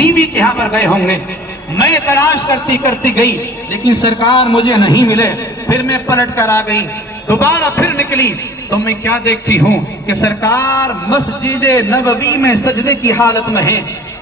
बीवी के यहाँ पर गए होंगे। मैं तलाश करती करती गई, लेकिन सरकार मुझे नहीं मिले। फिर मैं पलट कर आ गई, दोबारा फिर निकली तो मैं क्या देखती हूँ कि सरकार मस्जिद नबवी में सजदे की हालत में है,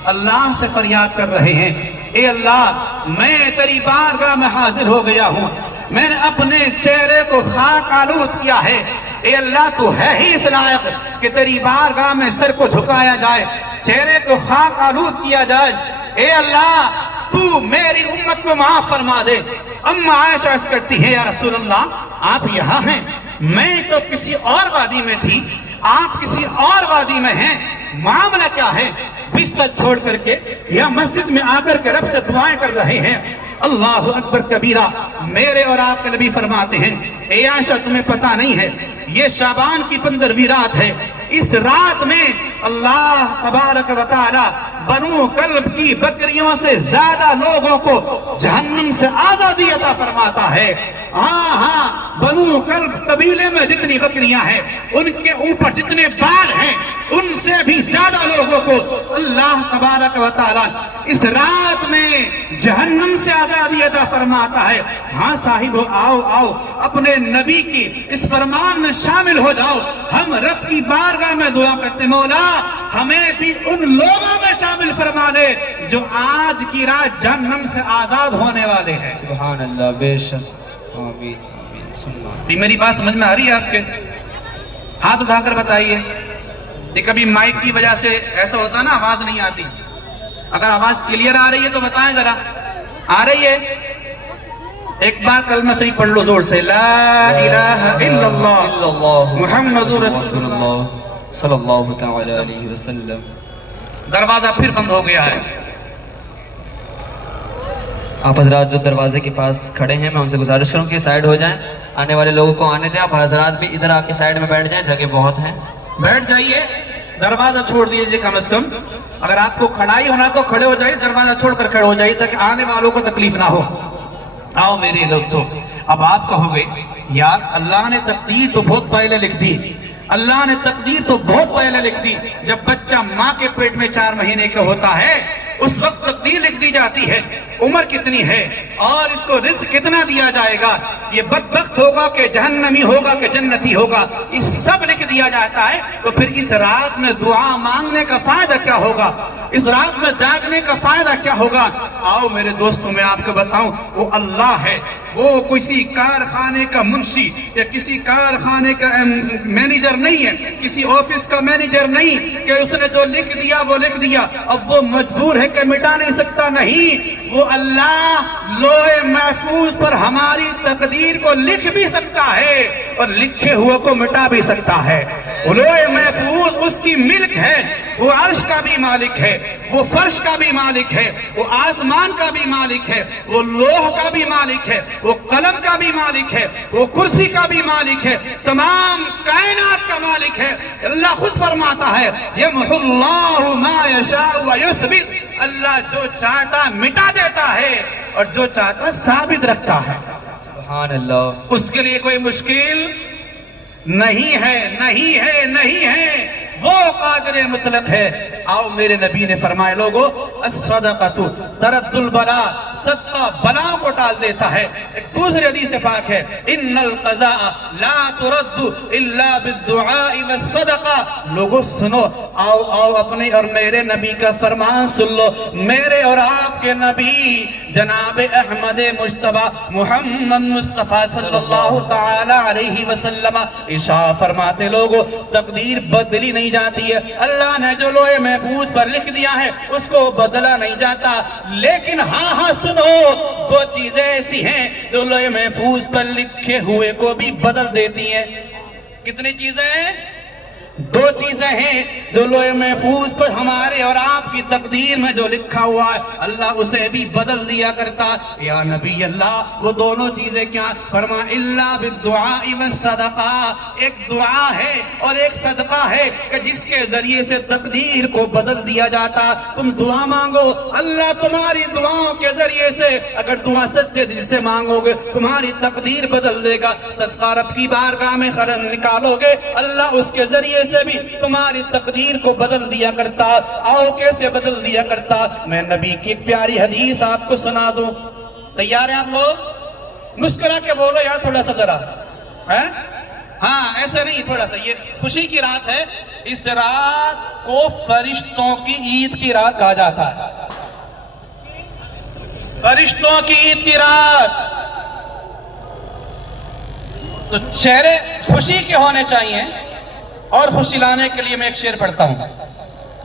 अल्लाह से फरियाद कर रहे हैं, ए अल्लाह मैं तेरी बारगाह में हाजिर हो गया हूँ, मैंने अपने चेहरे को खाक आलूद किया है, ए अल्लाह तू है ही इस लायक कि तेरी बारगाह में सर को झुकाया जाए, चेहरे को खाक आलूद किया जाए। ए अल्लाह तू मेरी उम्मत को माफ फरमा दे। अम्मा आयशा अर्ज़ करती है, या रसूल अल्लाह आप यहाँ हैं, मैं तो किसी और वादी में थी, आप किसी और वादी में हैं, मामला क्या है? बिस्तर छोड़ करके या मस्जिद में आकर के रब से दुआएं कर रहे हैं। अल्लाह अकबर कबीरा। मेरे और आपके नबी फरमाते हैं, ए आयशा तुम्हें पता नहीं है, ये शाबान की 15वीं रात है, इस रात में अल्लाह तबारक व तआला बनु कल्ब की बकरियों से ज्यादा लोगों को जहन्नम से आजादी अता फरमाता है। हाँ, बनु कल्ब कबीले में जितनी बकरियां हैं, उनके ऊपर जितने बाल हैं, उनसे भी ज्यादा लोगों को अल्लाह तबारक व तआला इस रात में जहन्नम से आजादी अता फरमाता है। हाँ साहिब, आओ आओ, अपने नबी की इस फरमान में शामिल हो जाओ। हम रब की बारगाह में दुआ करते, मौला हमें भी उन लोगों में शामिल फरमा दे जो आज की रात जहन्नम से आजाद होने वाले हैं। सुभान अल्लाह, बेशक, आमीन आमीन सुन्ना। मेरी बात समझ में आ रही है आपके? हाथ उठाकर बताइए। ये कभी माइक की वजह से ऐसा होता ना, आवाज नहीं आती। अगर आवाज क्लियर आ रही है तो बताएं जरा, आ रही है? एक बार कलमा सही पढ़ लो जोर से, ला इलाहा इल्लल्लाह मुहम्मदुर रसूलुल्लाह सल्लल्लाहु तआला अलैहि वसल्लम। दरवाजा फिर बंद हो गया है। आप हजरात जो दरवाजे के पास खड़े हैं, मैं उनसे गुजारिश करूं कि साइड हो जाएं, आने वाले लोगों को आने दें। आप हजरात भी इधर आके साइड में बैठ जाएं, जगह बहुत है। बैठ जाइए, दरवाजा छोड़ दीजिए कम से कम। अगर आपको खड़ाई होना तो खड़े हो जाइए, दरवाजा छोड़कर खड़े हो जाइए ताकि आने वालों को तकलीफ ना हो। आओ मेरे दोस्तों, अब आप कहोगे यार अल्लाह ने तकदीर तो बहुत पहले लिख दी, अल्लाह ने तकदीर तो बहुत पहले लिख दी। जब बच्चा माँ के पेट में 4 महीने का होता है उस वक्त तकदीर लिख दी जाती है, उम्र कितनी है और इसको रिस्क कितना दिया जाएगा, ये बदबख्त होगा कि जहन्नमी होगा कि जन्नती होगा, इस सब लिख दिया जाता है। तो फिर इस रात में दुआ मांगने का फायदा क्या होगा, इस रात में जागने का फायदा क्या होगा? आओ मेरे दोस्तों, मैं आपको बताऊं, वो अल्लाह है, वो किसी कारखाने का मुंशी या किसी कारखाने का मैनेजर नहीं है, किसी ऑफिस का मैनेजर नहीं कि उसने जो लिख दिया वो लिख दिया, अब वो मजबूर है कि मिटा नहीं सकता। नहीं, वो अल्लाह लोहे महफूज पर हमारी तकदीर को लिख भी सकता है और लिखे हुए को मिटा भी सकता है। लोहे महफूज उसकी मिल्क है, वो अर्श का भी मालिक है, वो फर्श का भी मालिक है, वो आसमान का भी मालिक है, वो लोह का भी मालिक है, वो कलम का भी मालिक है, वो कुर्सी का भी मालिक है, तमाम कायनात का मालिक है। अल्लाह खुद फरमाता है, यमहुल्लाहु मा यशाउ व युथबित, अल्लाह जो चाहता मिटा देता है और जो चाहता साबित रखता है। सुभान अल्लाह। उसके लिए कोई मुश्किल नहीं है, नहीं है, नहीं है, वो कादिर मुतलक है। आओ मेरे नबी ने फरमाया, लोगो अस्सदक़तु तरद्दुल बला, सदका बलाओं को टाल देता है। एक दूसरी हदीस पाक है, इन्नल क़ज़ा ला तुरद्दु इल्ला बिद्दुआइ वस्सदक़ा। लोगो सुनो, आओ आओ अपने और मेरे नबी का फरमान सुन लो। मेरे और आपके नबी जनाब अहमद मुज्तबा मोहम्मद मुस्तफ़ा सल्लल्लाहु तआला अलैहि वसल्लम इरशाद फरमाते, लोगो तकदीर बदली नहीं जाती है। अल्लाह ने जो लोहे महफूज पर लिख दिया है उसको बदला नहीं जाता। लेकिन हाँ हाँ सुनो, 2 चीजें ऐसी हैं जो लोहे महफूज पर लिखे हुए को भी बदल देती हैं। कितनी चीजें हैं? 2 चीजें हैं जो लोहे महफूज पर हमारे और आपकी तकदीर में जो लिखा हुआ है अल्लाह उसे भी बदल दिया करता। या नबी अल्लाह, वो दोनों चीजें क्या? फरमा इल्ला बिद्दुआइ वस्सदक़ा, एक दुआ है और एक सदका है कि जिसके जरिए से तकदीर को बदल दिया जाता। तुम दुआ मांगो, अल्लाह तुम्हारी दुआओं के जरिए से, अगर दुआ सच्चे दिल से मांगोगे तुम्हारी तकदीर बदल देगा। सदका रब की बारगाह में खर्च निकालोगे, अल्लाह उसके जरिए से भी तुम्हारी तकदीर को बदल दिया करता, आओ कैसे बदल दिया करता। मैं नबी की एक प्यारी हदीस आपको सुना दूं। तैयार हैं आप लोग? मुस्कुरा के बोलो यार थोड़ा सा जरा, है? हाँ, ऐसे नहीं, थोड़ा सा। ये खुशी की रात है, इस रात को फरिश्तों की ईद की रात कहा जाता है। फरिश्तों की ईद की रात। तो चेहरे खुशी के होने चाहिए, और खुशी लाने के लिए मैं एक शेर पढ़ता हूं,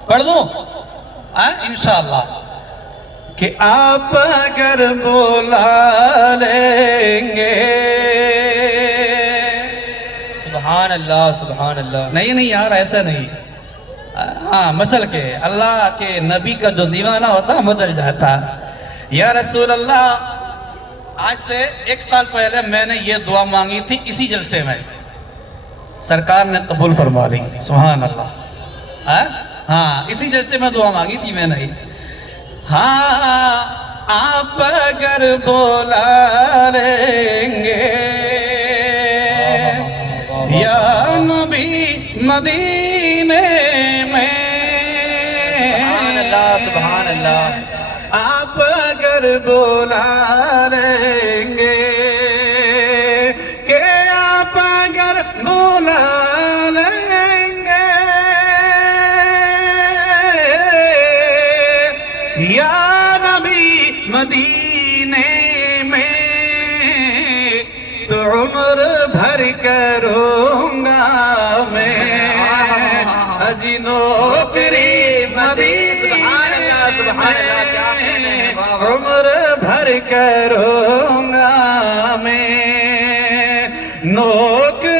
पढ़ दूं इंशाअल्लाह। कि आप अगर बोला लेंगे, सुभान अल्लाह, सुभान अल्लाह। नहीं नहीं यार, ऐसा नहीं। हाँ, मसल के अल्लाह के नबी का जो दीवाना होता मचल जाता। या रसूल अल्लाह, आज से 1 साल पहले मैंने ये दुआ मांगी थी इसी जलसे में, सरकार ने कबूल फरमा ली। सुभान अल्लाह। हाँ, इसी जलसे में दुआ मांगी थी मैंने। हाँ, आप अगर बोला लेंगे या नबी मदीने में, सुभान अल्लाह, सुभान अल्लाह। आप अगर बोला लेंगे, कि आप अगर बोला लेंगे या नबी मदीने में, तो उम्र भर करूंगा मैं अजी नौकरी मदीने में, उम्र भर करूंगा मैं नौकरी